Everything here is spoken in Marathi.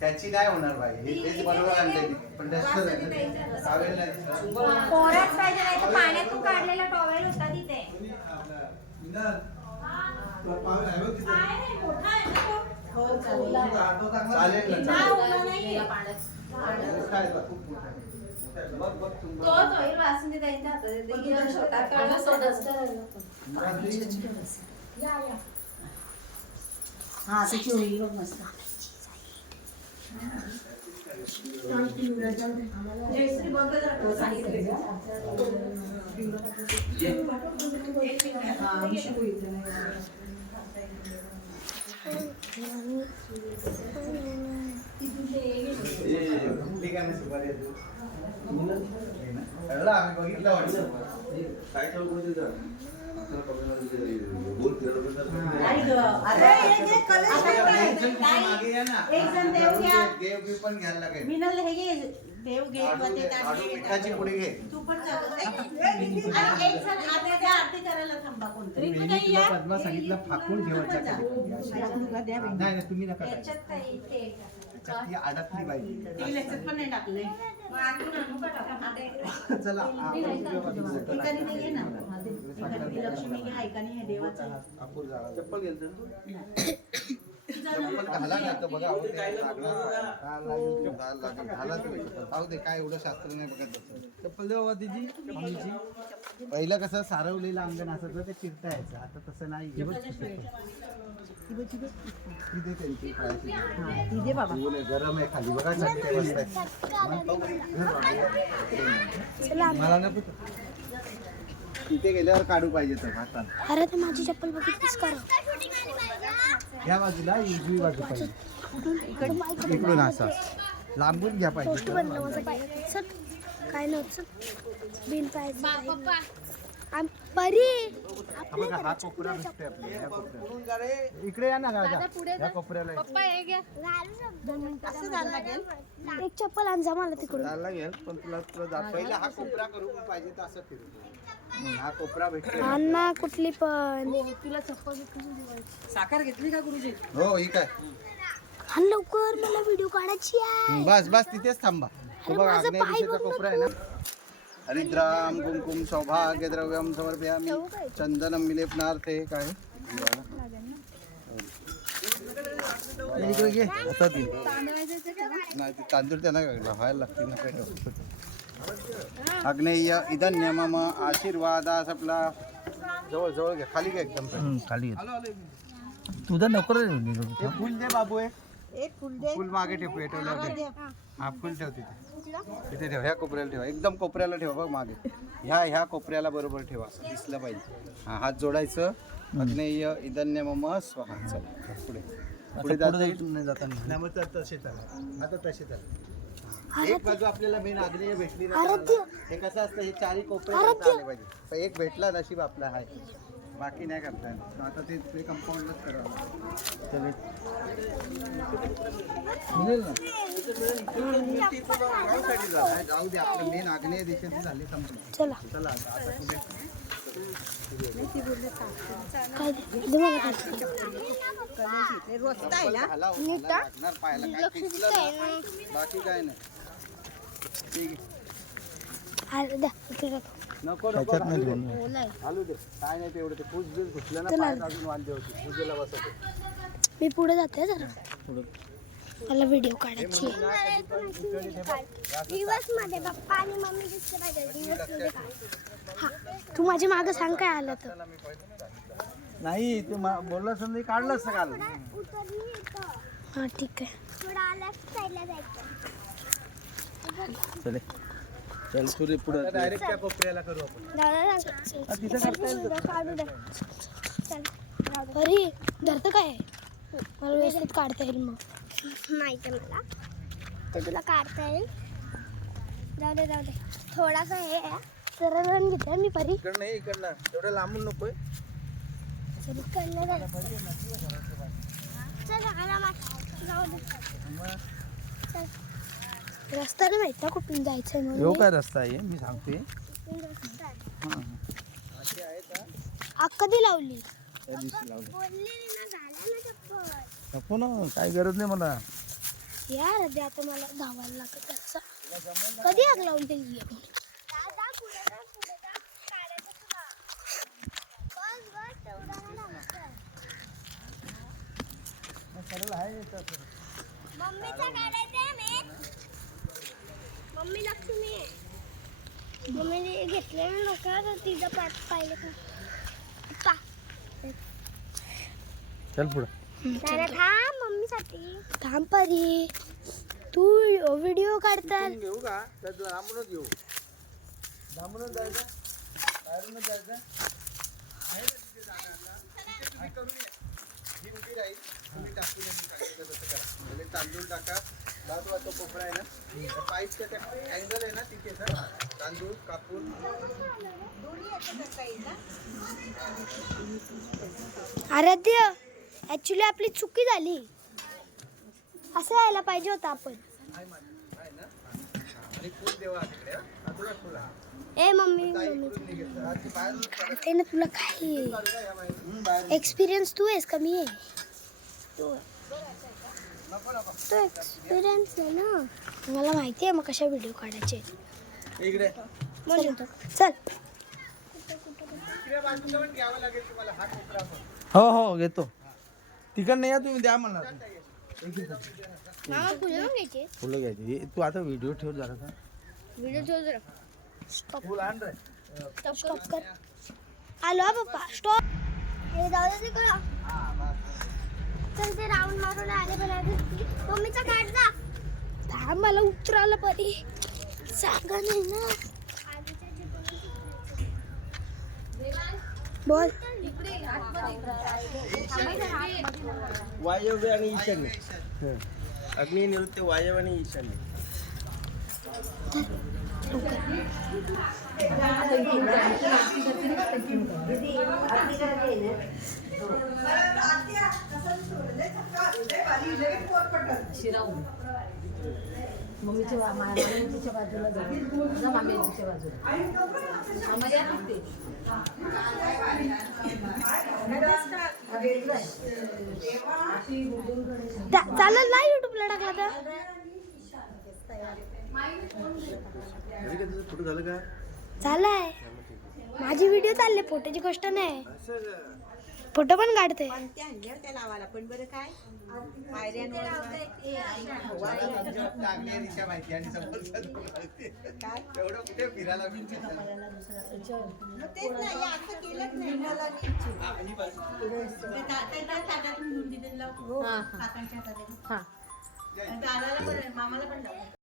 त्याची नाही होणार बाई, तेच बरोबर आणले पण पोराच पाहिजे नाही तर पाण्यातून काढलेला टॉवेल होता तिथे. हा त्याची होईल मस्त. आम्ही बघितलं वाटतं पण घ्यायला लागेल. देव घे पिठाची पुडी घे. तू पण आरती करायला थांबा कोणतरी. पद्मा सांगितलं फाकून ठेवायचं नाही तुम्ही नका ती अडकली पाहिजे पण नाही टाकले. चला लक्ष्मी घ्या ऐकाने हे देवाचं चप्पल घाला जातं बघा घाला दे काय एवढं शास्त्र नाही बघत चप्पल देवा दिदी. पहिलं कसं सारवलेलं अंगण असायचं ते चिरता यायचं, आता तसं नाही. गरम आहे खाली बघा मला ना तिथे गेल्यावर काढू पाहिजे तर हाताला. अरे ते माझी चप्पल बघितलीस का? ह्या बाजूला उजवी बाजू पाहिजे, इकडून असा लांबून घ्या पाहिजे. काय नव्हतं बिन पाहिजे परी. हा कोपरा दिसतोय आपल्याला, इकडे या ना गाजा या कोपऱ्याला. एक चप्पल आणजा मला तिकडून. लागेल पण तुला पहिला हा कोपरा करून पाहिजे तर असं फिरू. हा कोपरा भेटतो अन्ना कुठली पण. तुला चप्पल साखर घेतली का गुरुजी? हो ही काय आण लवकर, मला व्हिडिओ काढायची आहे. बस बस तिथेच थांबा. बघा आग्नेय दिशेचा कोपरा आहे ना. हरिद्राम कुंकुम सौभाग्य द्रव्यम समर्पयामि चंदनम विलेपनार्थे. काय इकडे घे आता ती नाही ते तांदूळ त्यांना व्हायला लागतील ना काय. आग्नेय इदन्य मम आशीर्वादास आपला जवळ जवळ घ्या, खाली घ्या एकदम खाली. तुझा नको रे फुल दे बाबू. एक फुल दे. फुल मागे ठेव पेटवल्यावर. हा फुल ठेव तिथे ठेव, ह्या कोपऱ्याला ठेवा, एकदम कोपऱ्याला ठेवा बघ मागे. ह्या कोपऱ्याला बरोबर ठेवा, दिसलं पाहिजे. हा हात जोडायचं. अग्नेय इदन्य मम स्वाहा. चला पुढे पुढे जाताना मग तसे चालू आता तसे चालू. एक बाजू आपल्याला मेन आग्नेय भेटली ना, हे कसं असतं हे चारही कोपरे आले पाहिजे. एक भेटला नशीब आपला आहे, बाकी नाही करता येणार. आता ते कंपाऊंडच करावं मिळेल ना. जाऊ दे आपलं मेन आग्नेय दिशेची झाली संपली. चला आता पुढे पाहायला काय बाकी काय नाही. नको घालू दे काय नाही तेवढं. ते पूज बीज घुसलं ना पायात अजून वांदे होते. पूजेला बसवते मी पुढे जाते जरा, मला व्हिडिओ काढायची. तू माझ्या मागे सांग काय आलं तर. नाही ते बोलला समजा काढलं असं काल. हा ठीक आहे. चल पुढे पुढे डायरेक्ट त्या कोपऱ्याला करू आपण. अरे धरतं काय मला व्यवस्थित काढता येईल मग. माहिती मला तर तुला काढता येईल. जाऊ दे थोडासा हे जरा रन घेते मी परी. इकडं नाही इकडनं एवढं लांबून नकोय. रस्ता नाही माहित ना कुठून जायचंय ह्यो म्हणून. काय रस्ता आहे मी सांगते. रस्ता आहे. हां आग कधी लावली? त्या दिवशी लावले. बोललेली ना, घाला ना चप्पल. नको ना, काय गरज नाही मला. यार ते आता मला धावायला लागत असं. कधी आग लावून दिली आहे? मम्मीचा काढायचा मी. मम्मी लक्ष्मी आहे. मम्मीने घेतलेलं नका तर तिचं पाठ पाहिलं का? चल पुढं. थांब मम्मीसाठी. थांब परी, तू व्हिडिओ काढतात. घेऊ का? त्यात लांबूनच घेऊ. लांबूनच जायचं, बाहेरूनच जायचं. आहे ना तिथे जागा आता? तिथे तुम्ही करून या. ही उभी राहील, तुम्ही टाकून या, मी सांगितलं तसं करा. म्हणजे तांदूळ टाका, बाजूला तो कोपरा आहे ना, त्या पाईपच्या त्या अँगल आहे ना तिथे सर तांदूळ कापून. आराध्य, ऍक्च्युली आपली चुकी झाली. असं यायला पाहिजे होतं आपण. आहे ना? आणि फुल देवा तिकडे हा. बाजूला फुल हा. ए मम्मी, ताई इकडून निघेल. तर आधी बाहेरून काढा. ते ना तुला काही काढू का या बाहेरून? बाहेरून. एक्सपिरियन्स तू आहेस का मी आहे? तू आहे. नको नको. तो एक्सपिरियन्स आहे ना, मला माहिती आहे मग कशा व्हिडिओ काढायचे. इकडे चल. इकडे बाजूला पण घ्यावं लागेल तुम्हाला हा कोपरा पण. हो हो घेतो. तिकडनं या तुम्ही द्या मला. मामा फुलं घ्यायचे. फुलं घ्यायची. तू आता व्हिडिओ ठेव जरा का. व्हिडिओ ठेव जरा. स्टॉप. फुल आण रे. स्टॉप कर. आलो हा पप्पा. स्टॉप. हे जाऊ दे तिकडं. चल ते राऊंड मारून आले पण मम्मीचा काढ जा. थांब मला उतरायला परी जागा नाही ना. बोल. वायव्य आणि ईशान्य. अग्नी निवृत्त वायव्य आणि ईशान्य. मम्मीच्या मामाच्या बाजूला जा, मामेच्या बाजूला. चालेल ना युट्यूबला टाकला तर. फोटो झालं का? चालाय माझी व्हिडिओ चालले, फोटोची गोष्ट नाही. फोटो पण काढते. त्या लावायला पण बरं काय पायऱ्यांवर लागली दिशा माहिती आणि समोरचा तो माहिती. एवढं कुठे फिरायला तेच नाही असं केलंच नाही मला ताटातून घेऊन दिलेलं काकांच्या हातात. दादाला पण मामाला पण लावलं.